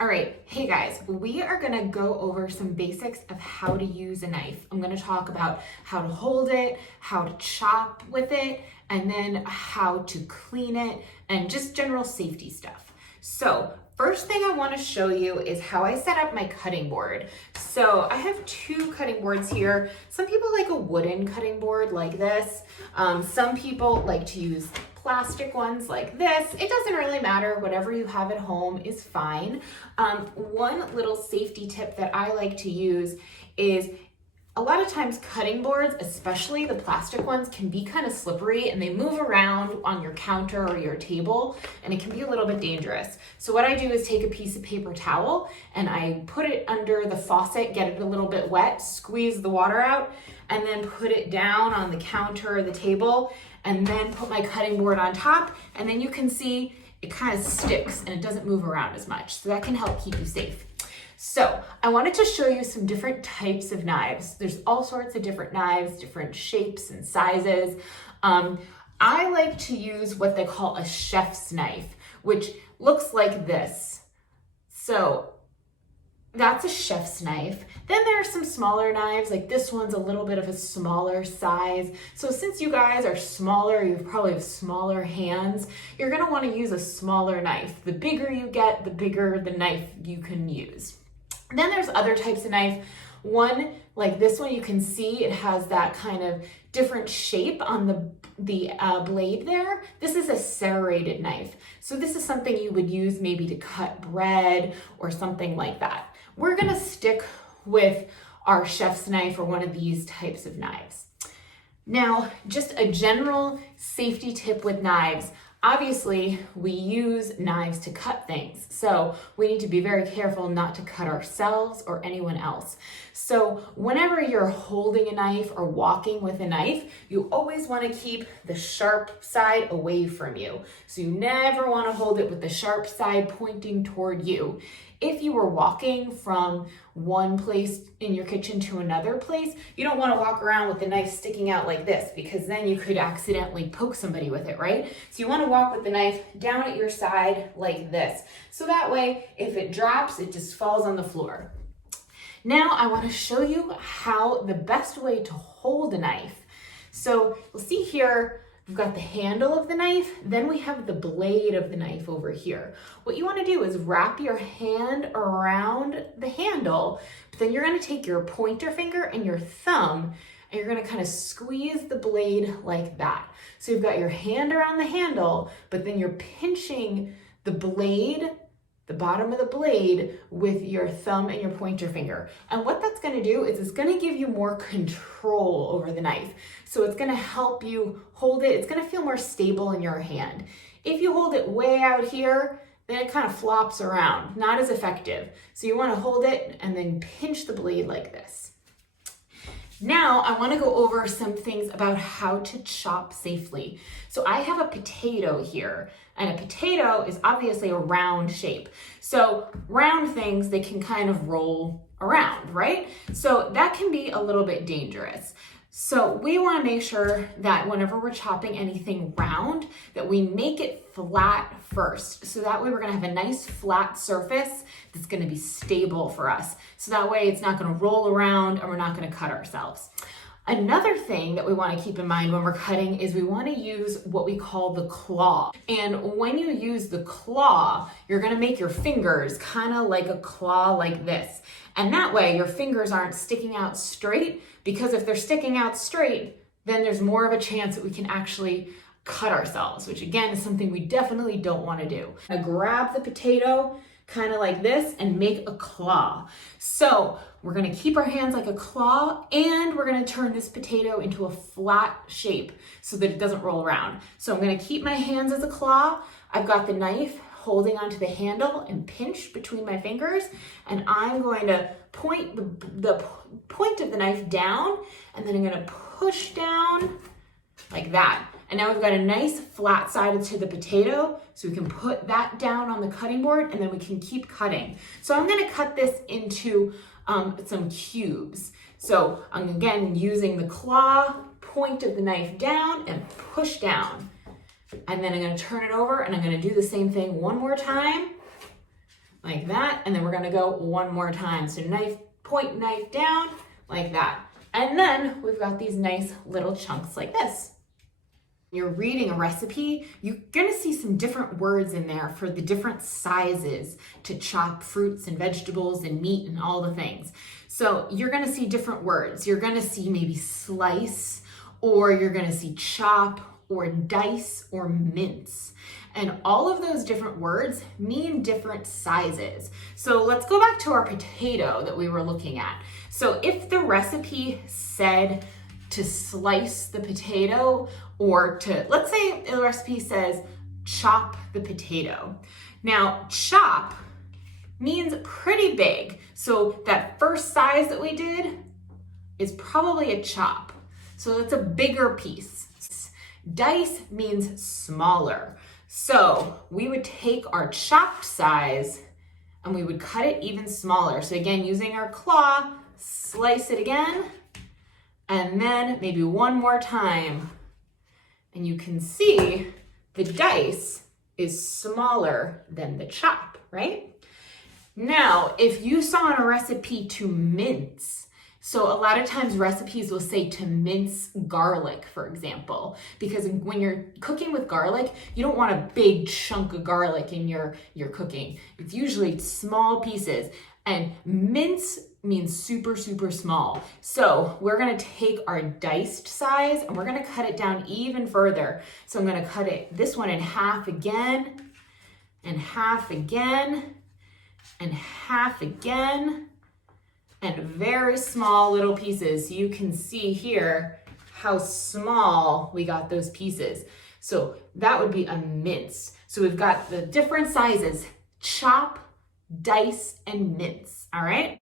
All right, hey guys, we are gonna go over some basics of how to use a knife. I'm gonna talk about how to hold it, how to chop with it, and then how to clean it, and just general safety stuff. So first thing I wanna show you is how I set up my cutting board. So I have two cutting boards here. Some people like a wooden cutting board like this. Some people like to use plastic ones like this. It doesn't really matter, whatever you have at home is fine. One little safety tip that I like to use is a lot of times cutting boards, especially the plastic ones, can be kind of slippery and they move around on your counter or your table and it can be a little bit dangerous. So what I do is take a piece of paper towel and I put it under the faucet, get it a little bit wet, squeeze the water out, and then put it down on the counter or the table, and then put my cutting board on top, and then you can see it kind of sticks and it doesn't move around as much. So that can help keep you safe. So I wanted to show you some different types of knives. There's all sorts of different knives, different shapes and sizes. I like to use what they call a chef's knife, which looks like this. So that's a chef's knife. Then there are some smaller knives, like this one's a little bit of a smaller size. So since you guys are smaller, you probably have smaller hands, you're gonna wanna use a smaller knife. The bigger you get, the bigger the knife you can use. Then there's other types of knife. One, like this one, you can see it has that kind of different shape on the blade there. This is a serrated knife. So this is something you would use maybe to cut bread or something like that. We're gonna stick with our chef's knife or one of these types of knives. Now, just a general safety tip with knives. Obviously, we use knives to cut things, so we need to be very careful not to cut ourselves or anyone else. So whenever you're holding a knife or walking with a knife, you always want to keep the sharp side away from you. So you never want to hold it with the sharp side pointing toward you. If you were walking from one place in your kitchen to another place, you don't want to walk around with the knife sticking out like this, because then you could accidentally poke somebody with it, right? So you want to walk with the knife down at your side like this. So that way, if it drops, it just falls on the floor. Now I want to show you how the best way to hold a knife. So you'll see here, we've got the handle of the knife, then we have the blade of the knife over here. What you want to do is wrap your hand around the handle, but then you're going to take your pointer finger and your thumb and you're going to kind of squeeze the blade like that. So you've got your hand around the handle, but then you're pinching the blade, the bottom of the blade, with your thumb and your pointer finger. And what that's gonna do is it's gonna give you more control over the knife. So it's gonna help you hold it. It's gonna feel more stable in your hand. If you hold it way out here, then it kind of flops around, not as effective. So you wanna hold it and then pinch the blade like this. Now I want to go over some things about how to chop safely. So I have a potato here, and a potato is obviously a round shape. So round things, they can kind of roll around, right? So that can be a little bit dangerous. So we want to make sure that whenever we're chopping anything round, that we make it flat first. So that way we're going to have a nice flat surface that's going to be stable for us. So that way it's not going to roll around and we're not going to cut ourselves. Another thing that we want to keep in mind when we're cutting is we want to use what we call the claw. And when you use the claw, you're going to make your fingers kind of like a claw like this. And that way your fingers aren't sticking out straight, because if they're sticking out straight, then there's more of a chance that we can actually cut ourselves, which again is something we definitely don't want to do. I grab the potato kind of like this and make a claw. So we're going to keep our hands like a claw, and we're going to turn this potato into a flat shape so that it doesn't roll around. So I'm going to keep my hands as a claw. I've got the knife holding onto the handle and pinch between my fingers, and I'm going to point the point of the knife down, and then I'm going to push down like that. And now we've got a nice flat side to the potato, so we can put that down on the cutting board, and then we can keep cutting. So I'm going to cut this into some cubes. So I'm again using the claw, point of the knife down and push down. And then I'm going to turn it over and I'm going to do the same thing one more time. like that. And then we're gonna go one more time. So knife, point knife down like that. And then we've got these nice little chunks like this. You're reading a recipe, you're gonna see some different words in there for the different sizes to chop fruits and vegetables and meat and all the things. So you're gonna see different words. You're gonna see maybe slice, or you're gonna see chop, or dice, or mince. And all of those different words mean different sizes. So let's go back to our potato that we were looking at. So if the recipe said to slice the potato, or to, let's say the recipe says chop the potato. Now, chop means pretty big. So that first size that we did is probably a chop. So that's a bigger piece. Dice means smaller. So we would take our chopped size and we would cut it even smaller. So again, using our claw, slice it again, and then maybe one more time. And you can see the dice is smaller than the chop, right? Now, if you saw in a recipe to mince, so a lot of times recipes will say to mince garlic, for example, because when you're cooking with garlic, you don't want a big chunk of garlic in your cooking. It's usually small pieces, and mince means super, super small. So we're gonna take our diced size and we're gonna cut it down even further. So I'm gonna cut this one in half again, and half again, and half again, and very small little pieces. You can see here how small we got those pieces. So that would be a mince. So we've got the different sizes: chop, dice, and mince, all right?